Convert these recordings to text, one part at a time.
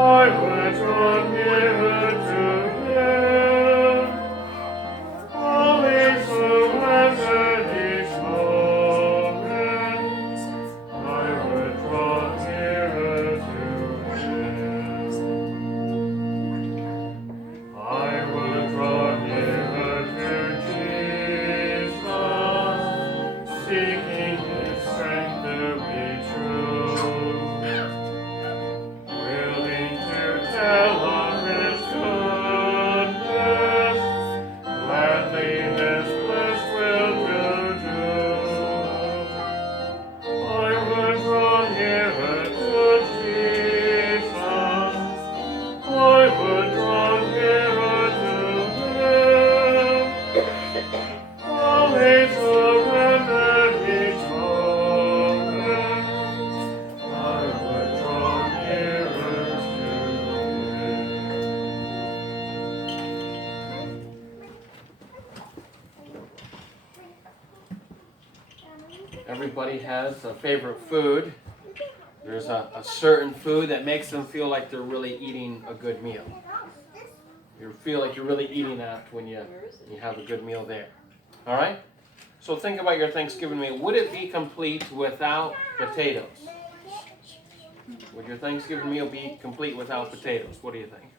would draw nearer to Him, always surrendered each moment. I would draw nearer to Him. I would draw nearer to Jesus, seeking His strength to be true, willing to tell of His goodness, gladly His bliss will do. I would draw nearer to Jesus. I would draw nearer to Him, always surrendered each moment. I would draw nearer to Him. Everybody has a favorite food. There's a certain food that makes them feel like they're really eating a good meal. You feel like you're really eating that when you have a good meal there. All right? So think about your Thanksgiving meal. Would it be complete without potatoes? Would your Thanksgiving meal be complete without potatoes? What do you think?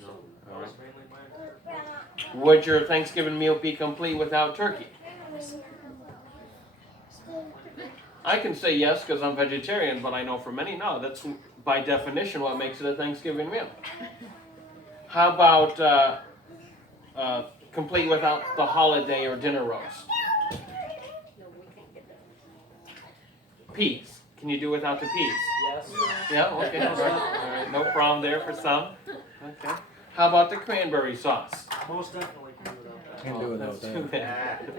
No. All right. Would your Thanksgiving meal be complete without turkey? I can say yes because I'm vegetarian, but I know for many, no. That's by definition what makes it a Thanksgiving meal. How about complete without the holiday or dinner roast? Peas. Can you do without the peas? Yes. Yeah, okay. All right. No problem there for some. Okay. How about the cranberry sauce? Most definitely can do without that. Can't do without Too that. bad.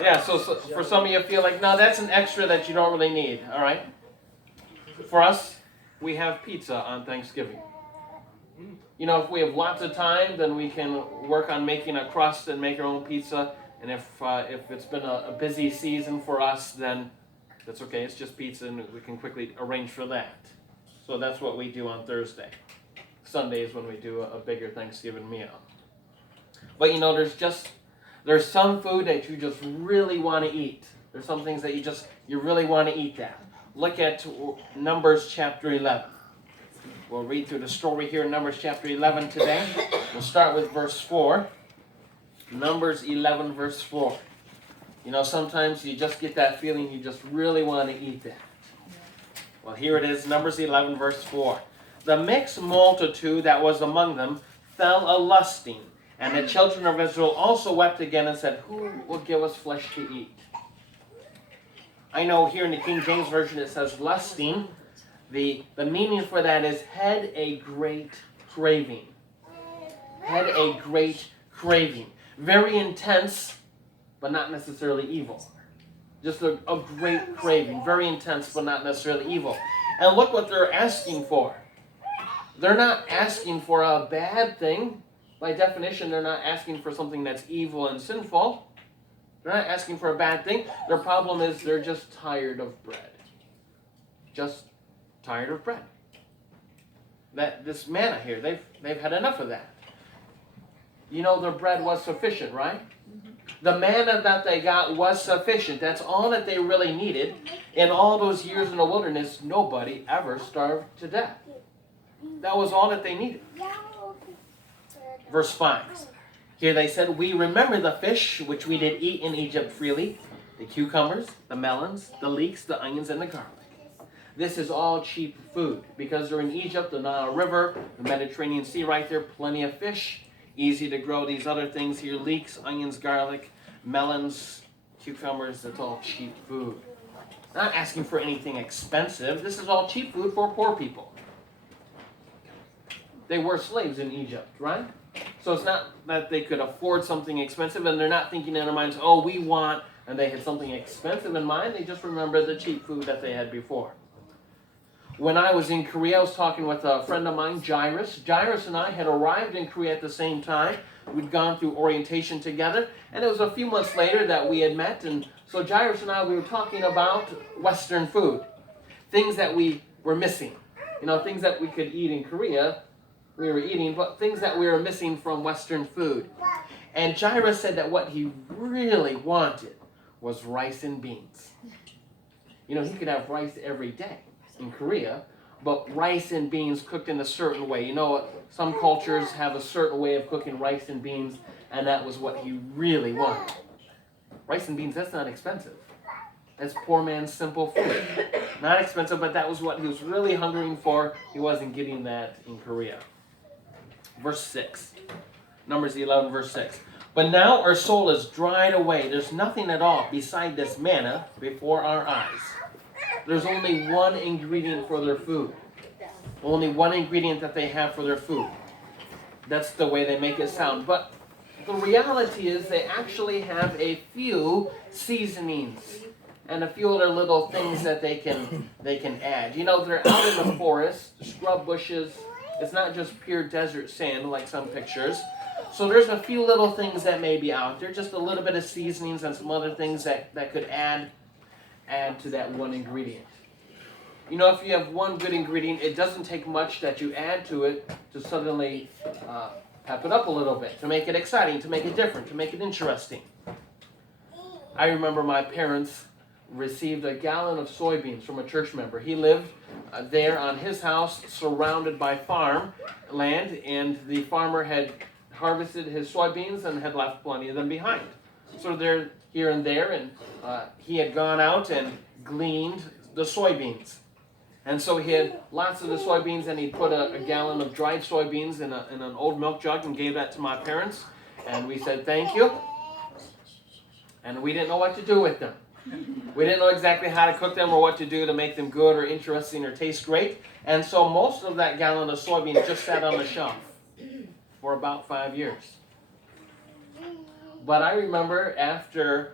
Yeah, so for some of you feel like, no, that's an extra that you don't really need, all right? For us, we have pizza on Thanksgiving. You know, if we have lots of time, then we can work on making a crust and make our own pizza. And if it's been a busy season for us, then that's okay. It's just pizza, and we can quickly arrange for that. So that's what we do on Thursday. Sunday is when we do a bigger Thanksgiving meal. But you know, there's some food that you just really want to eat. There's some things that you really want to eat that. Look at Numbers chapter 11. We'll read through the story here in Numbers chapter 11 today. We'll start with verse 4. Numbers 11 verse 4. You know, sometimes you just get that feeling you just really want to eat that. Well, here it is, Numbers 11 verse 4. The mixed multitude that was among them fell a-lusting, and the children of Israel also wept again and said, who will give us flesh to eat? I know here in the King James Version it says lusting. The meaning for that is had a great craving. Had a great craving. Very intense, but not necessarily evil. Just a great craving. Very intense, but not necessarily evil. And look what they're asking for. They're not asking for a bad thing. By definition, they're not asking for something that's evil and sinful. They're not asking for a bad thing. Their problem is they're just tired of bread. Just tired of bread. This manna here, they've had enough of that. You know, their bread was sufficient, right? The manna that they got was sufficient. That's all that they really needed. In all those years in the wilderness, nobody ever starved to death. That was all that they needed. Verse 5. Here they said, we remember the fish which we did eat in Egypt freely, the cucumbers, the melons, the leeks, the onions, and the garlic. This is all cheap food. Because they're in Egypt, the Nile River, the Mediterranean Sea right there, plenty of fish. Easy to grow these other things here, leeks, onions, garlic, melons, cucumbers. That's all cheap food. Not asking for anything expensive. This is all cheap food for poor people. They were slaves in Egypt, right? So it's not that they could afford something expensive, and they're not thinking in their minds, oh, we want, and they had something expensive in mind. They just remember the cheap food that they had before. When I was in Korea, I was talking with a friend of mine, Jairus. Jairus and I had arrived in Korea at the same time. We'd gone through orientation together, and it was a few months later that we had met. And so Jairus and I, we were talking about Western food, things that we were missing. things that we could eat in Korea, we were eating, but things that we were missing from Western food. And Jairus said that what he really wanted was rice and beans. He could have rice every day in Korea, but rice and beans cooked in a certain way. Some cultures have a certain way of cooking rice and beans, and that was what he really wanted. Rice and beans, that's not expensive. That's poor man's simple food. Not expensive, but that was what he was really hungering for. He wasn't getting that in Korea. Verse 6. Numbers 11, verse 6. But now our soul is dried away. There's nothing at all beside this manna before our eyes. There's only one ingredient for their food. Only one ingredient that they have for their food. That's the way they make it sound. But the reality is they actually have a few seasonings and a few other little things that they can add. They're out in the forest, scrub bushes. It's not just pure desert sand like some pictures. So there's a few little things that may be out there, just a little bit of seasonings and some other things that could add to that one ingredient. If you have one good ingredient, it doesn't take much that you add to it to suddenly pep it up a little bit, to make it exciting, to make it different, to make it interesting. I remember my parents received a gallon of soybeans from a church member. He lived there on his house surrounded by farm land, and the farmer had harvested his soybeans and had left plenty of them behind. So they're here and there, and he had gone out and gleaned the soybeans. And so he had lots of the soybeans, and he put a gallon of dried soybeans in an old milk jug and gave that to my parents. And we said, thank you. And we didn't know what to do with them. We didn't know exactly how to cook them or what to do to make them good or interesting or taste great. And so most of that gallon of soybeans just sat on the shelf for about 5 years. But I remember after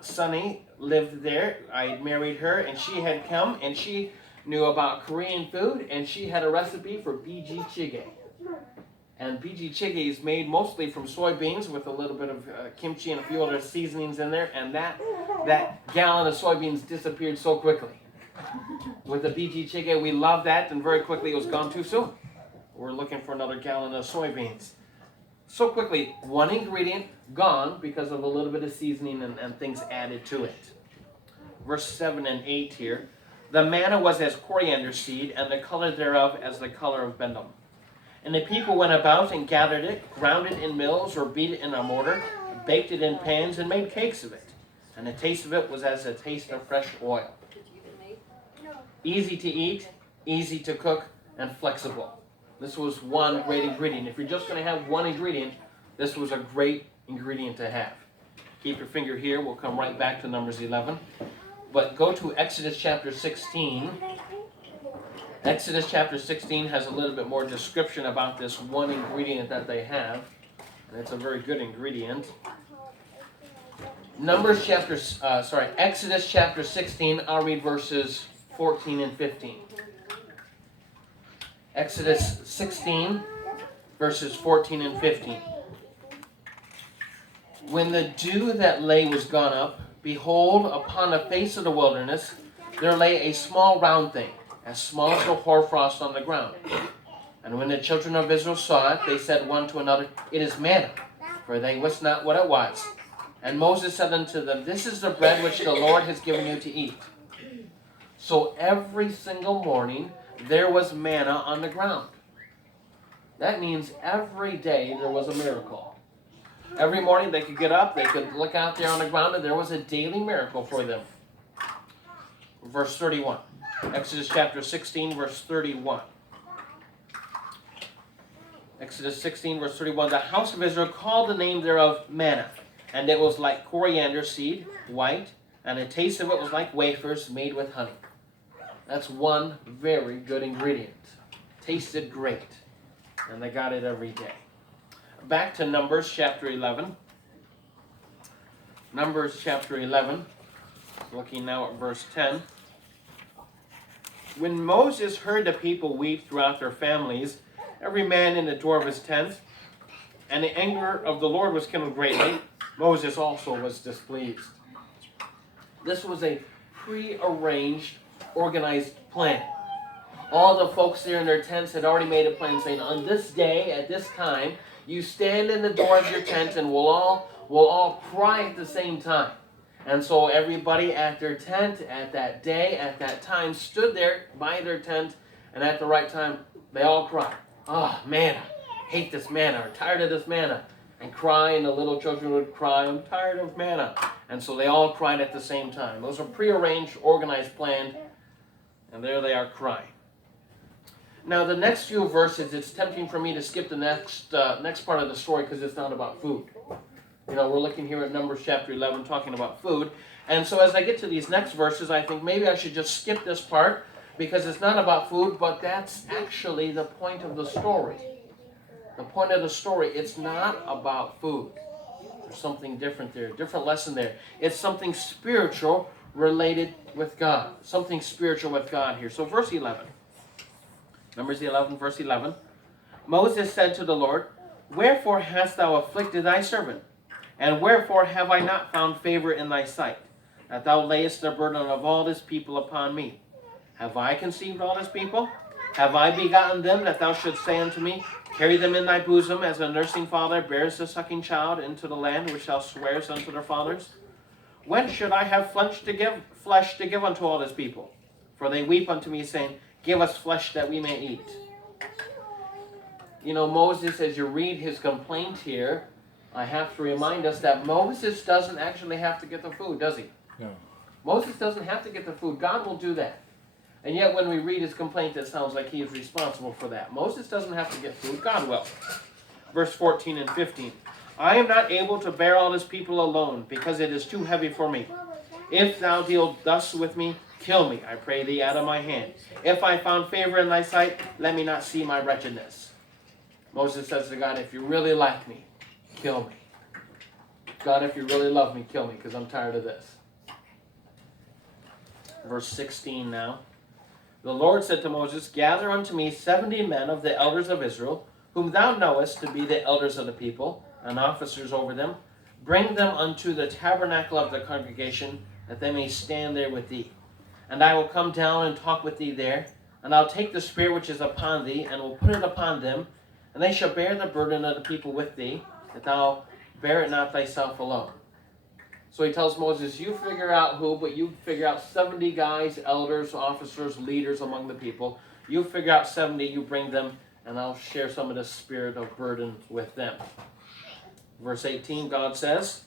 Sunny lived there, I married her, and she had come, and she knew about Korean food, and she had a recipe for BG jjigae. And BG jjigae is made mostly from soybeans with a little bit of kimchi and a few other seasonings in there, and that gallon of soybeans disappeared so quickly. With the BG jjigae, we loved that, and very quickly it was gone too soon. We're looking for another gallon of soybeans. So quickly, one ingredient gone because of a little bit of seasoning and things added to it. Verse 7 and 8 here. The manna was as coriander seed, and the color thereof as the color of bendum. And the people went about and gathered it, ground it in mills, or beat it in a mortar, baked it in pans, and made cakes of it. And the taste of it was as the taste of fresh oil. Easy to eat, easy to cook, and flexible. This was one great ingredient. If you're just going to have one ingredient, this was a great ingredient to have. Keep your finger here. We'll come right back to Numbers 11. But go to Exodus chapter 16. Exodus chapter 16 has a little bit more description about this one ingredient that they have. And it's a very good ingredient. Exodus chapter 16, I'll read verses 14 and 15. Exodus 16, verses 14 and 15. When the dew that lay was gone up, behold, upon the face of the wilderness, there lay a small round thing, as small as the hoarfrost on the ground. And when the children of Israel saw it, they said one to another, It is manna, for they wist not what it was. And Moses said unto them, This is the bread which the Lord has given you to eat. So every single morning, there was manna on the ground. That means every day there was a miracle. Every morning they could get up, they could look out there on the ground, and there was a daily miracle for them. Verse 31. Exodus chapter 16, verse 31. Exodus 16, verse 31. The house of Israel called the name thereof manna, and it was like coriander seed, white, and the taste of it was like wafers made with honey. That's one very good ingredient. Tasted great. And they got it every day. Back to Numbers chapter 11. Numbers chapter 11. Looking now at verse 10. When Moses heard the people weep throughout their families, every man in the door of his tent, and the anger of the Lord was kindled greatly, Moses also was displeased. This was a pre-arranged, organized plan. All the folks there in their tents had already made a plan saying, on this day, at this time, you stand in the door of your tent and we'll all cry at the same time. And so everybody at their tent, at that day, at that time, stood there by their tent, and at the right time, they all cried. Oh, manna. Hate this manna. Or tired of this manna. And cry, and the little children would cry, I'm tired of manna. And so they all cried at the same time. Those are prearranged, organized, planned, and there they are crying. Now the next few verses, it's tempting for me to skip the next part of the story because it's not about food. You know, we're looking here at Numbers chapter 11 talking about food. And so as I get to these next verses, I think maybe I should just skip this part because it's not about food, but that's actually the point of the story. The point of the story, it's not about food. There's something different there, a different lesson there. It's something spiritual related with God. Something spiritual with God here. So verse 11. Numbers 11, verse 11. Moses said to the Lord, wherefore hast thou afflicted thy servant? And wherefore have I not found favor in thy sight, that thou layest the burden of all this people upon me? Have I conceived all this people? Have I begotten them, that thou shouldst say unto me, carry them in thy bosom, as a nursing father bears the sucking child into the land which thou swearest unto their fathers? When should I have flesh to give unto all this people? For they weep unto me, saying, give us flesh that we may eat. You know, Moses, as you read his complaint here, I have to remind us that Moses doesn't actually have to get the food, does he? No. Moses doesn't have to get the food. God will do that. And yet when we read his complaint, it sounds like he is responsible for that. Moses doesn't have to get food. God will. Verse 14 and 15. I am not able to bear all this people alone, because it is too heavy for me. If thou deal thus with me, kill me, I pray thee, out of my hand. If I found favor in thy sight, let me not see my wretchedness. Moses says to God, if you really like me, kill me. God, if you really love me, kill me, because I'm tired of this. Verse 16 now. The Lord said to Moses, gather unto me 70 men of the elders of Israel, whom thou knowest to be the elders of the people, and officers over them. Bring them unto the tabernacle of the congregation, that they may stand there with thee. And I will come down and talk with thee there, and I'll take the spirit which is upon thee, and will put it upon them, and they shall bear the burden of the people with thee, that thou bear it not thyself alone. So he tells Moses, you figure out who, but you figure out 70 guys, elders, officers, leaders among the people. You figure out 70, you bring them, and I'll share some of the spirit of burden with them. Verse 18, God says,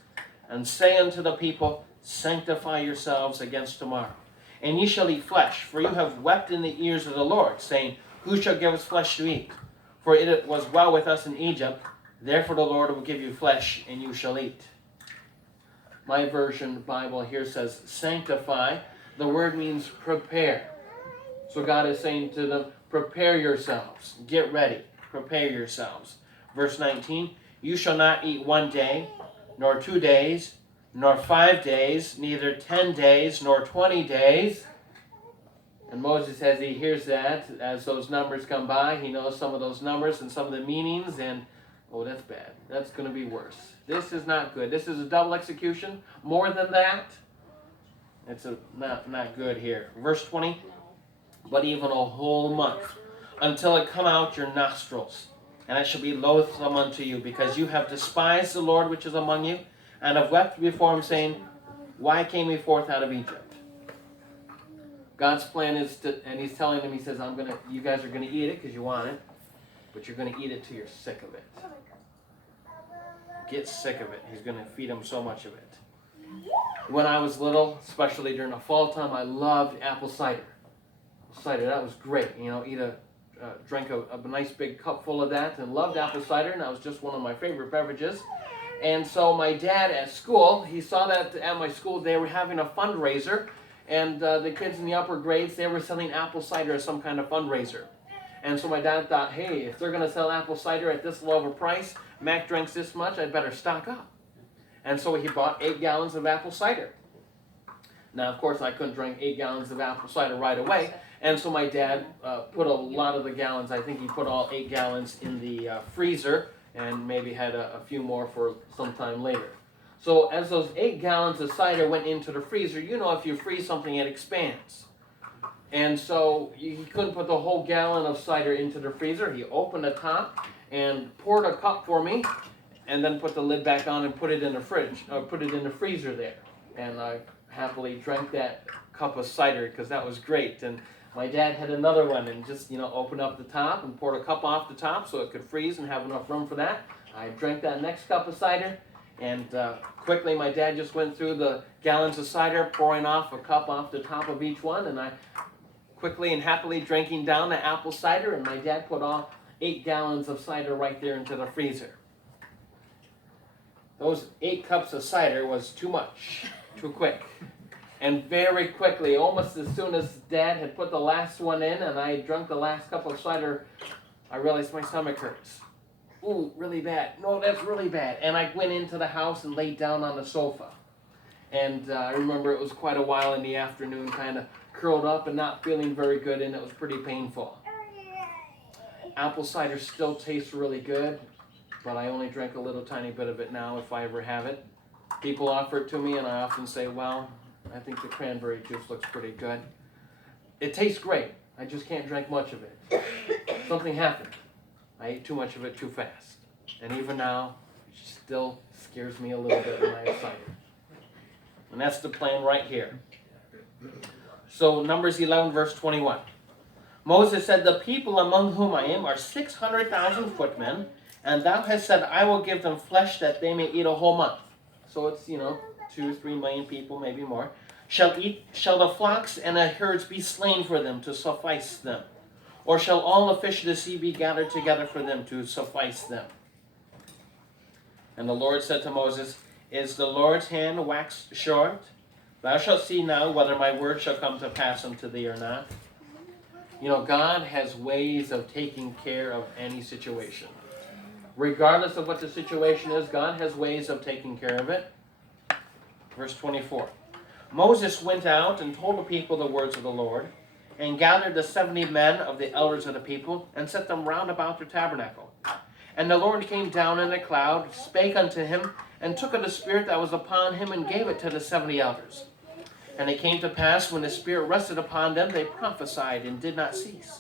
and say unto the people, sanctify yourselves against tomorrow. And ye shall eat flesh, for you have wept in the ears of the Lord, saying, who shall give us flesh to eat? For it was well with us in Egypt, therefore the Lord will give you flesh, and you shall eat. My version Bible here says sanctify. The word means prepare. So God is saying to them, prepare yourselves. Get ready. Prepare yourselves. Verse 19, you shall not eat 1 day, nor 2 days, nor 5 days, neither 10 days, nor 20 days. And Moses, as he hears that, as those numbers come by, he knows some of those numbers and some of the meanings, and oh, that's bad. That's going to be worse. This is not good. This is a double execution. More than that, it's not good here. Verse 20, but even a whole month, until it come out your nostrils, and it shall be loathsome unto you, because you have despised the Lord which is among you, and have wept before him, saying, why came we forth out of Egypt? God's plan is to, and he's telling them, he says, you guys are going to eat it because you want it, but you're going to eat it till you're sick of it. Get sick of it. He's going to feed them so much of it. When I was little, especially during the fall time, I loved apple cider. Cider, that was great. You know, drink a nice big cup full of that, and loved apple cider, and that was just one of my favorite beverages. And so my dad at school, he saw that at my school they were having a fundraiser, and the kids in the upper grades, they were selling apple cider as some kind of fundraiser. And so my dad thought, hey, if they're going to sell apple cider at this low of a price, Mac drinks this much, I'd better stock up. And so he bought 8 gallons of apple cider. Now, of course, I couldn't drink 8 gallons of apple cider right away, and so my dad put a lot of the gallons, I think he put all 8 gallons in the freezer, and maybe had a few more for some time later. So as those 8 gallons of cider went into the freezer, you know if you freeze something, it expands. And so he couldn't put the whole gallon of cider into the freezer. He opened the top and poured a cup for me, and then put the lid back on and put it in the fridge, put it in the freezer there. And I happily drank that cup of cider because that was great. And my dad had another one and just, opened up the top and poured a cup off the top so it could freeze and have enough room for that. I drank that next cup of cider, and quickly my dad just went through the gallons of cider, pouring off a cup off the top of each one, and I quickly and happily drinking down the apple cider, and my dad put all 8 gallons of cider right there into the freezer. Those 8 cups of cider was too much, too quick. And very quickly, almost as soon as Dad had put the last one in and I drank the last cup of cider, I realized my stomach hurts. Ooh, really bad. No, that's really bad. And I went into the house and laid down on the sofa. And I remember it was quite a while in the afternoon, kind of curled up and not feeling very good, and it was pretty painful. Apple cider still tastes really good, but I only drink a little tiny bit of it now if I ever have it. People offer it to me, and I often say, well, I think the cranberry juice looks pretty good. It tastes great. I just can't drink much of it. Something happened. I ate too much of it too fast. And even now, it still scares me a little bit when I have cider. And that's the plan right here. So Numbers 11, verse 21. Moses said, the people among whom I am are 600,000 footmen, and thou hast said, I will give them flesh that they may eat a whole month. So it's, 2-3 million people, maybe more. Shall the flocks and the herds be slain for them to suffice them? Or shall all the fish of the sea be gathered together for them to suffice them? And the Lord said to Moses, is the Lord's hand waxed short? Thou shalt see now whether my word shall come to pass unto thee or not. God has ways of taking care of any situation. Regardless of what the situation is, God has ways of taking care of it. Verse 24. Moses went out and told the people the words of the Lord, and gathered the 70 men of the elders of the people, and set them round about the tabernacle. And the Lord came down in a cloud, spake unto him, and took of the Spirit that was upon him, and gave it to the 70 elders. And it came to pass, when the Spirit rested upon them, they prophesied and did not cease.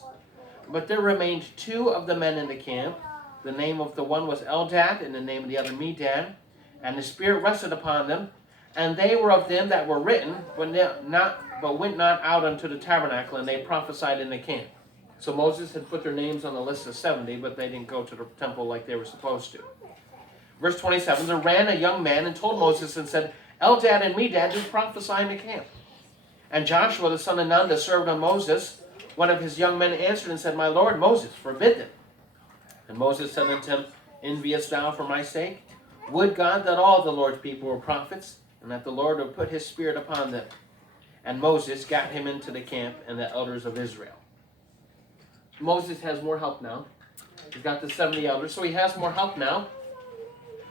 But there remained 2 of the men in the camp. The name of the one was Eldad, and the name of the other Medan. And the Spirit rested upon them, and they were of them that were written, but went not out unto the tabernacle, and they prophesied in the camp. So Moses had put their names on the list of 70, but they didn't go to the temple like they were supposed to. Verse 27, there ran a young man and told Moses and said, Eldad and Medad do prophesy in the camp. And Joshua the son of Nun that served on Moses, one of his young men answered and said, my Lord Moses, forbid them. And Moses said unto him, enviest thou for my sake? Would God that all the Lord's people were prophets, and that the Lord would put his Spirit upon them. And Moses got him into the camp and the elders of Israel. Moses has more help now. He's got the 70 elders, so he has more help now.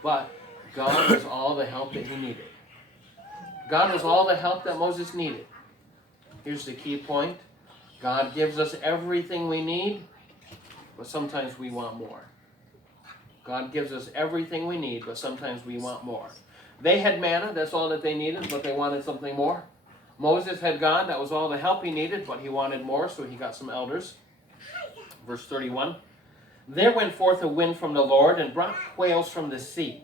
But God was all the help that he needed. God was all the help that Moses needed. Here's the key point. God gives us everything we need, but sometimes we want more. God gives us everything we need, but sometimes we want more. They had manna, that's all that they needed, but they wanted something more. Moses had God, that was all the help he needed, but he wanted more, so he got some elders. Verse 31. There went forth a wind from the Lord, and brought quails from the sea,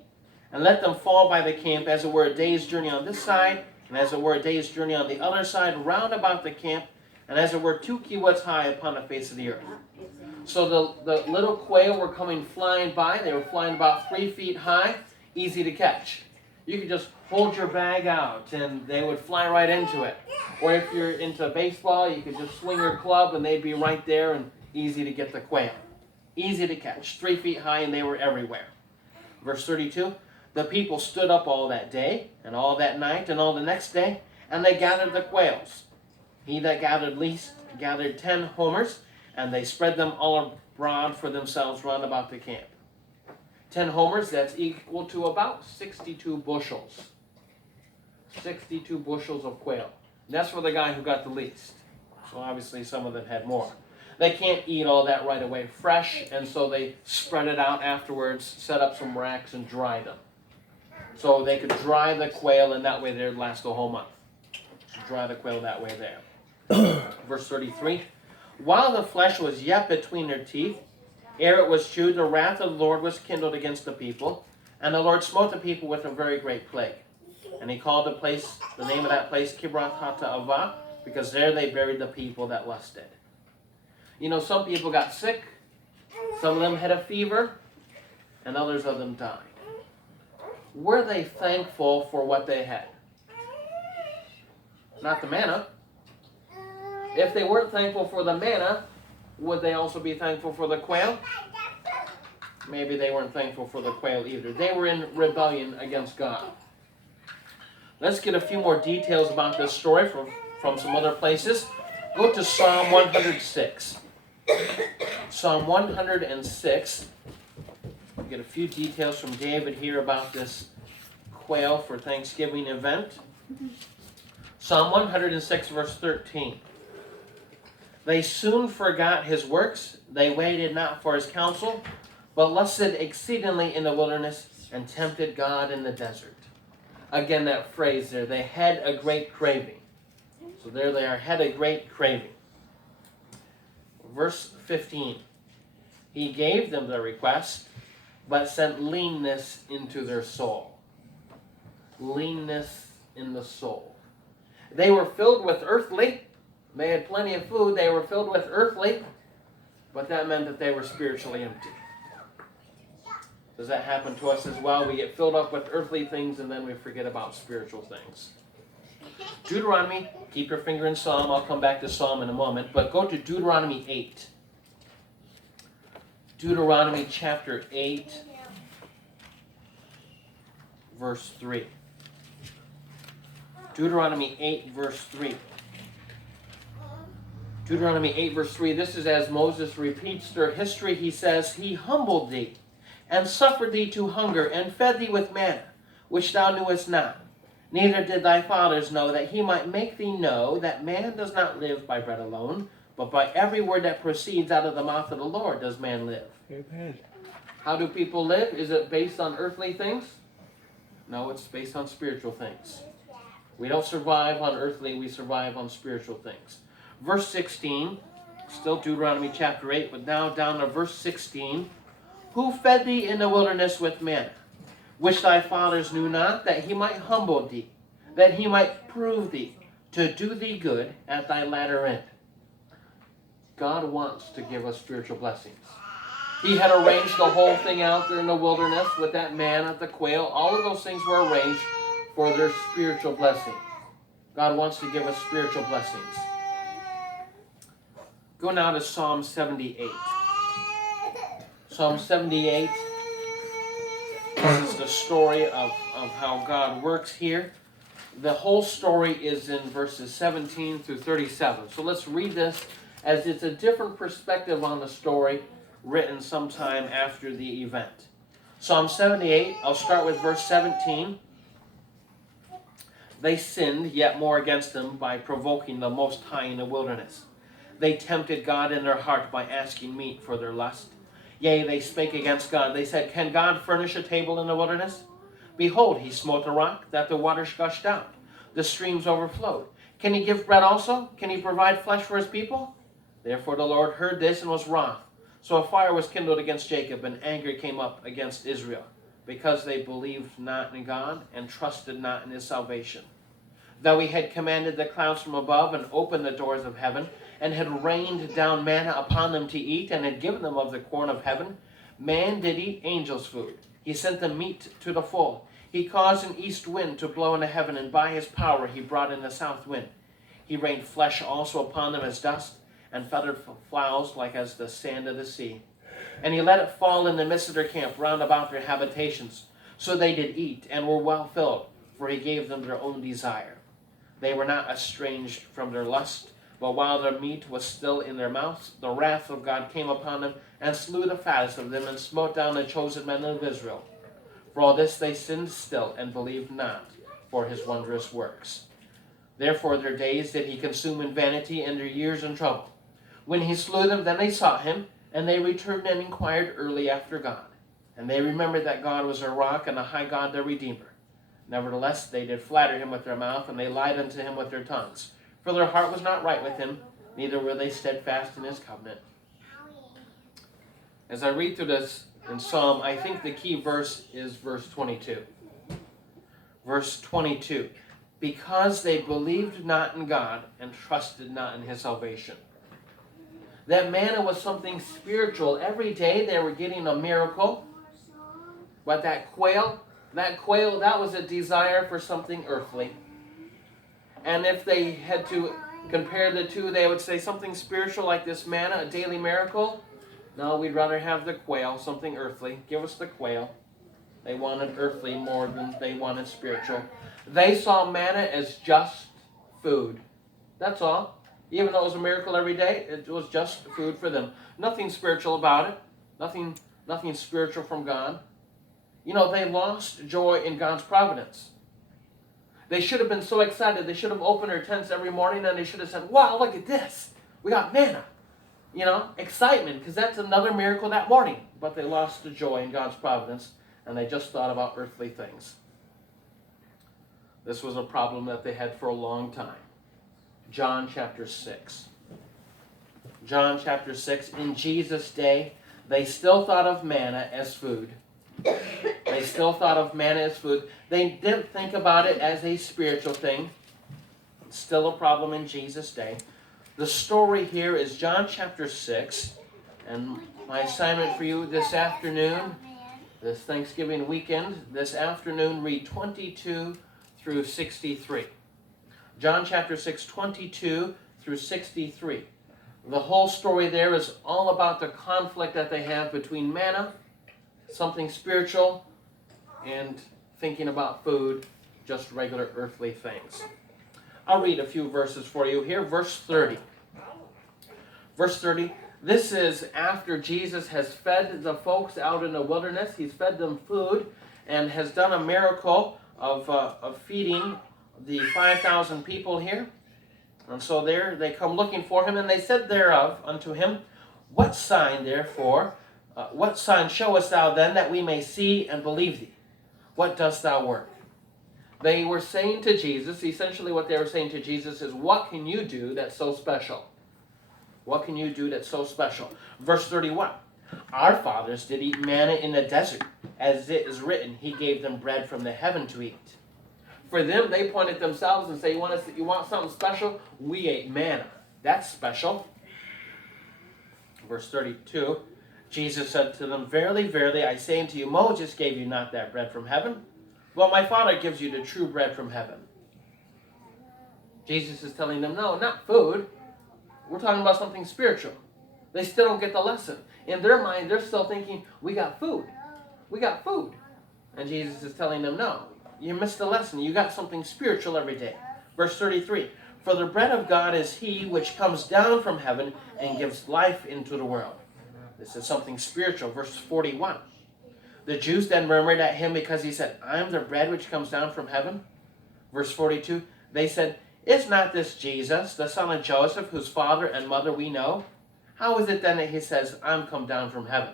and let them fall by the camp, as it were a day's journey on this side, and as it were a day's journey on the other side, round about the camp, and as it were 2 cubits high upon the face of the earth. So the little quail were coming flying by. They were flying about 3 feet high, easy to catch. You could just hold your bag out, and they would fly right into it. Or if you're into baseball, you could just swing your club, and they'd be right there, and easy to get the quail. Easy to catch, 3 feet high, and they were everywhere. Verse 32, the people stood up all that day, and all that night, and all the next day, and they gathered the quails. He that gathered least gathered 10 homers, and they spread them all abroad for themselves round about the camp. 10 homers, that's equal to about 62 bushels. 62 bushels of quail. And that's for the guy who got the least. So obviously some of them had more. They can't eat all that right away fresh, and so they spread it out afterwards, set up some racks, and dry them. So they could dry the quail, and that way they'd last a whole month. Dry the quail that way there. Verse 33. While the flesh was yet between their teeth, ere it was chewed, the wrath of the Lord was kindled against the people, and the Lord smote the people with a very great plague. And he called the name of that place Kibroth Hattaavah, because there they buried the people that lusted. You know, some people got sick, some of them had a fever, and others of them died. Were they thankful for what they had? Not the manna. If they weren't thankful for the manna, would they also be thankful for the quail? Maybe they weren't thankful for the quail either. They were in rebellion against God. Let's get a few more details about this story from some other places. Go to Psalm 106. Psalm 106. We'll get a few details from David here about this quail for Thanksgiving event. Psalm 106, verse 13. They soon forgot his works. They waited not for his counsel, but lusted exceedingly in the wilderness and tempted God in the desert. Again, that phrase there, they had a great craving. So there they are, had a great craving. Verse 15. He gave them their request, but sent leanness into their soul. Leanness in the soul. They were filled with earthly. They had plenty of food. They were filled with earthly, but that meant that they were spiritually empty. Does that happen to us as well? We get filled up with earthly things and then we forget about spiritual things. Deuteronomy, keep your finger in Psalm. I'll come back to Psalm in a moment, but go to Deuteronomy 8. Deuteronomy chapter 8, verse 3. Deuteronomy 8, verse 3. Deuteronomy 8, verse 3. This is as Moses repeats their history. He says, He humbled thee, and suffered thee to hunger, and fed thee with manna, which thou knewest not. Neither did thy fathers know, that he might make thee know that man does not live by bread alone, but by every word that proceeds out of the mouth of the Lord does man live. Amen. How do people live? Is it based on earthly things? No, it's based on spiritual things. We don't survive on earthly, we survive on spiritual things. Verse 16, still Deuteronomy chapter 8, but now down to verse 16. Who fed thee in the wilderness with manna, which thy fathers knew not, that he might humble thee, that he might prove thee, to do thee good at thy latter end. God wants to give us spiritual blessings. He had arranged the whole thing out there in the wilderness with that manna, the quail. All of those things were arranged for their spiritual blessing. God wants to give us spiritual blessings. Go now to Psalm 78. Psalm 78. This is the story of how God works here. The whole story is in verses 17 through 37. So let's read this as it's a different perspective on the story written sometime after the event. Psalm 78, I'll start with verse 17. They sinned yet more against them by provoking the Most High in the wilderness. They tempted God in their heart by asking meat for their lust. Yea, they spake against God. They said, Can God furnish a table in the wilderness? Behold, he smote the rock, that the waters gushed out. The streams overflowed. Can he give bread also? Can he provide flesh for his people? Therefore the Lord heard this and was wroth. So a fire was kindled against Jacob, and anger came up against Israel, because they believed not in God, and trusted not in his salvation. Though he had commanded the clouds from above, and opened the doors of heaven, and had rained down manna upon them to eat, and had given them of the corn of heaven, man did eat angels' food. He sent them meat to the full. He caused an east wind to blow into heaven, and by his power he brought in the south wind. He rained flesh also upon them as dust, and feathered fowls like as the sand of the sea. And he let it fall in the midst of their camp, round about their habitations. So they did eat, and were well filled, for he gave them their own desire. They were not estranged from their lust, but while their meat was still in their mouths, the wrath of God came upon them, and slew the fattest of them, and smote down the chosen men of Israel. For all this they sinned still, and believed not for his wondrous works. Therefore their days did he consume in vanity, and their years in trouble. When he slew them, then they sought him, and they returned and inquired early after God. And they remembered that God was their rock, and the high God their Redeemer. Nevertheless, they did flatter him with their mouth, and they lied unto him with their tongues, for their heart was not right with him, neither were they steadfast in his covenant. As I read through this in Psalm, I think the key verse is verse 22. Verse 22. Because they believed not in God and trusted not in his salvation. That manna was something spiritual. Every day they were getting a miracle. But that quail, that was a desire for something earthly. And if they had to compare the two, they would say something spiritual like this manna, a daily miracle. No, we'd rather have the quail, something earthly. Give us the quail. They wanted earthly more than they wanted spiritual. They saw manna as just food. That's all. Even though it was a miracle every day, it was just food for them. Nothing spiritual about it. Nothing spiritual from God. You know, they lost joy in God's providence. They should have been so excited. They should have opened their tents every morning and they should have said, wow, look at this. We got manna. You know, excitement, because that's another miracle that morning. But they lost the joy in God's providence and they just thought about earthly things. This was a problem that they had for a long time. John chapter 6. John chapter 6. In Jesus' day, they still thought of manna as food. They still thought of manna as food. They didn't think about it as a spiritual thing. It's still a problem in Jesus' day. The story here is John chapter 6. And my assignment for you this afternoon, this Thanksgiving weekend, this afternoon, read 22 through 63. John chapter 6, 22 through 63. The whole story there is all about the conflict that they have between manna, something spiritual, and thinking about food, just regular earthly things. I'll read a few verses for you here. Verse 30. Verse 30. This is after Jesus has fed the folks out in the wilderness. He's fed them food and has done a miracle of feeding the 5,000 people here. And so there they come looking for him, and they said thereof unto him, what sign therefore, what sign showest thou then that we may see and believe thee? What dost thou work? They were saying to Jesus, essentially what they were saying to Jesus is, what can you do that's so special? What can you do that's so special? Verse 31. Our fathers did eat manna in the desert, as it is written, he gave them bread from the heaven to eat. For them, they point at themselves and say, you want something special? We ate manna. That's special. Verse 32. Jesus said to them, verily, verily, I say unto you, Moses gave you not that bread from heaven, but my Father gives you the true bread from heaven. Jesus is telling them, no, not food. We're talking about something spiritual. They still don't get the lesson. In their mind, they're still thinking, we got food. We got food. And Jesus is telling them, no, you missed the lesson. You got something spiritual every day. Verse 33. For the bread of God is he which comes down from heaven and gives life into the world. This is something spiritual. Verse 41. The Jews then murmured at him because he said, I am the bread which comes down from heaven. Verse 42. They said, is not this Jesus, the son of Joseph, whose father and mother we know? How is it then that he says, I'm come down from heaven?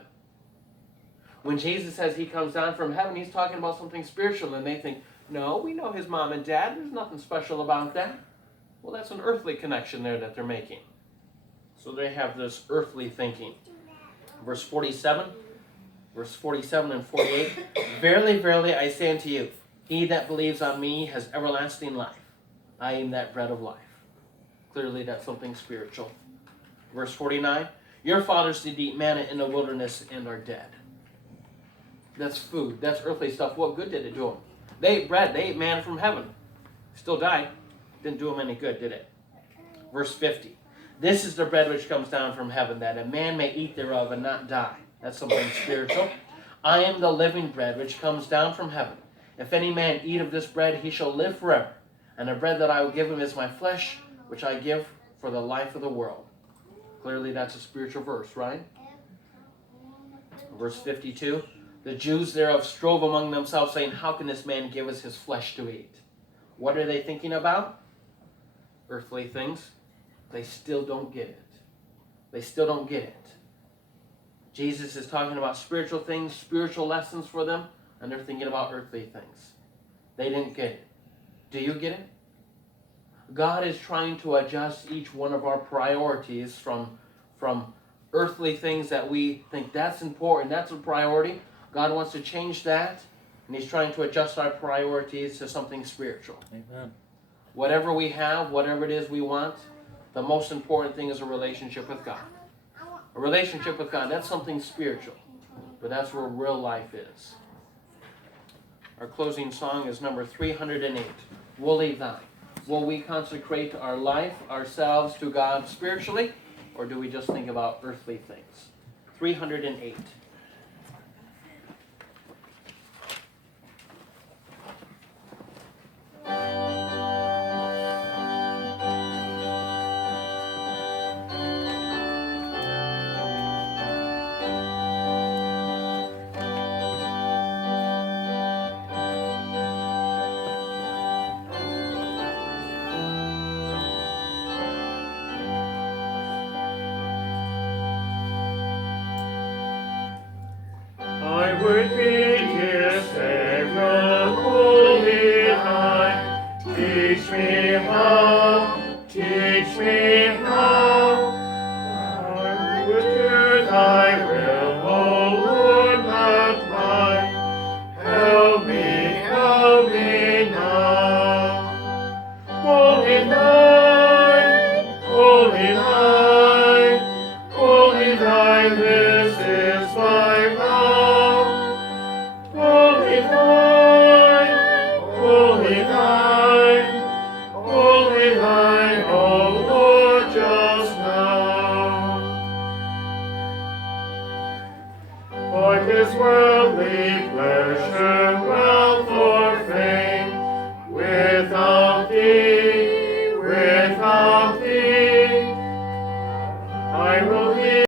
When Jesus says he comes down from heaven, he's talking about something spiritual, and they think, no, we know his mom and dad. There's nothing special about that. Well, that's an earthly connection there that they're making. So they have this earthly thinking. Verse 47 and 48. Verily, verily, I say unto you, he that believes on me has everlasting life. I am that bread of life. Clearly, that's something spiritual. Verse 49. Your fathers did eat manna in the wilderness and are dead. That's food. That's earthly stuff. What good did it do them? They ate bread. They ate manna from heaven. Still died. Didn't do them any good, did it? Verse 50. This is the bread which comes down from heaven, that a man may eat thereof and not die. That's something spiritual. I am the living bread which comes down from heaven. If any man eat of this bread, he shall live forever. And the bread that I will give him is my flesh, which I give for the life of the world. Clearly, that's a spiritual verse, right? Verse 52. The Jews thereof strove among themselves, saying, how can this man give us his flesh to eat? What are they thinking about? Earthly things. They still don't get it. They still don't get it. Jesus is talking about spiritual things, spiritual lessons for them, and they're thinking about earthly things. They didn't get it. Do you get it? God is trying to adjust each one of our priorities from earthly things that we think that's important, that's a priority. God wants to change that, and He's trying to adjust our priorities to something spiritual. Amen. Whatever we have, whatever it is we want, the most important thing is a relationship with God. A relationship with God, that's something spiritual, but that's where real life is. Our closing song is number 308, Woolly Thine. Will we consecrate our life, ourselves to God spiritually, or do we just think about earthly things? 308. I would be, dear Savior, holy thine. Teach me how, teach me how. I would do thy will, O Lord, not mine. Help me now. Holy thine, holy thine, holy thine, this is my vow. Holy thine, holy thine, holy thine, O Lord, just now. For His worldly pleasure